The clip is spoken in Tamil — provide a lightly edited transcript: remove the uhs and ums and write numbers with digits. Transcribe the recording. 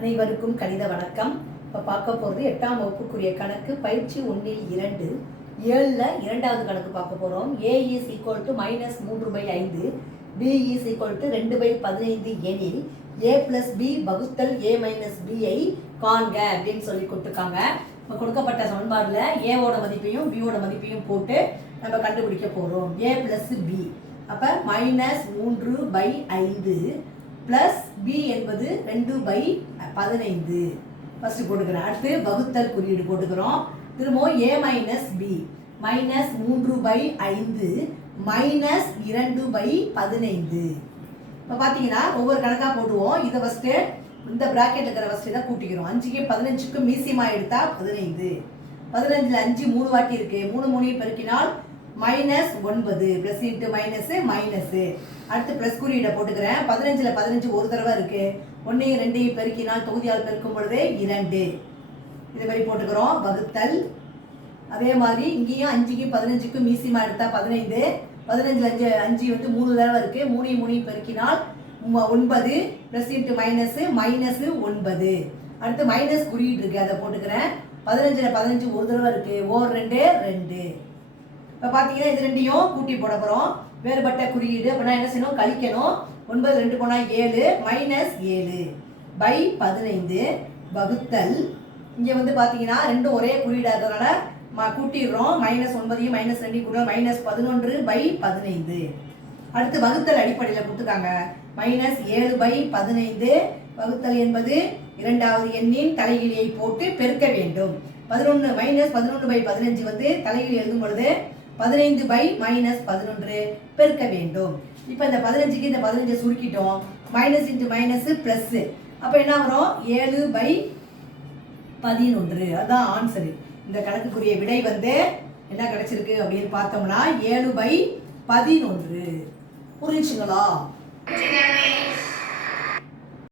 அனைவருக்கும் கணித வணக்கம். இப்போ பார்க்க போகிறது 8ஆம் வகுப்புக்குரிய கணக்கு பயிற்சி 1இல் 2 7ல் இரண்டாவது கணக்கு பார்க்க போகிறோம். a is equal to -3/5, b is equal to 2/15 எனில் a plus b வகுத்தல் a minus b ஐ காண்க அப்படின்னு சொல்லி கொடுத்துருக்காங்க. இப்போ கொடுக்கப்பட்ட சமன்பாடில் a ஓட மதிப்பையும் b ஓட மதிப்பையும் போட்டு நம்ம கண்டுபிடிக்க போகிறோம். a plus b அப்போ -3/5 ப்ளஸ் பி என்பது 2/15 ஃபஸ்ட்டு போட்டுக்கிறேன். அடுத்து வகுத்தல் குறியீடு போட்டுக்கிறோம். திரும்பவும் a மைனஸ் பி -3/5 -2/15. இப்போ பார்த்தீங்கன்னா ஒவ்வொரு கணக்காக போடுவோம். இதை ஃபஸ்ட்டு இந்த ப்ராக்கெட்டில் இருக்கிற ஃபஸ்ட்டு தான் கூட்டிக்கிறோம். 5க்கு 15க்கு மீசியமாக எடுத்தால் 15. 15ல் 5 3 வாட்டி இருக்குது. 3 3 பெருக்கினால் -9 ப்ளஸ் இன்ட்டு மைனஸு மைனஸு. அடுத்து ப்ளஸ் குறியீடை போட்டுக்கிறேன். 15ல் 15 ஒரு தடவை இருக்குது. 1ஐயும் 2ஐயும் பெருக்கினால் தொகுதியால் பெருக்கும் பொழுது 2. இது மாதிரி போட்டுக்கிறோம். வகுத்தல் அதே மாதிரி இங்கேயும் 5க்கு 15க்கு மீசியமாக எடுத்தால் 15. 15ல் 5 வந்து 3 தடவை இருக்குது. 3ஐயும் 3ஐயும் பெருக்கினால் 9 ப்ளஸ் இன்ட்டு மைனஸு மைனஸு 9. அடுத்து மைனஸ் குறியீடு இருக்குது, அதை போட்டுக்கிறேன். 15ல் 15 ஒரு தடவை இருக்குது. 2 2. இப்போ பார்த்தீங்கன்னா இது ரெண்டையும் கூட்டி போட போகிறோம். வேறுபட்ட குறியீடு அப்படின்னா என்ன செய்யணும்? கழிக்கணும். 9 2 போனால் 7 -7/15 வகுத்தல் இங்கே வந்து பார்த்தீங்கன்னா ரெண்டும் ஒரே குறியீடாக இருக்கிறதுனால கூட்டிடுறோம். -9ஐயும் -2ஐயும் கூட -11/15. அடுத்து வகுத்தல் அடிப்படையில் கொடுத்துருக்காங்க. -7/15 வகுத்தல் என்பது இரண்டாவது எண்ணின் தலைகீழியை போட்டு பெருக்க வேண்டும். 11/15 வந்து தலைகீழ் எழுதும் பொழுது 15/-11 பெருக்க வேண்டும். இப்போ இந்த 15க்கு இந்த 15 சுருக்கிட்டோம். Minus into minus plus. அப்போ என்ன வரும்? 7/11. அதுதான் ஆன்சரு. இந்த கணக்குக்குரிய விடை வந்து என்ன கிடைச்சிருக்கு அப்படின்னு பார்த்தோம்னா 7/11. புரிஞ்சுங்களா?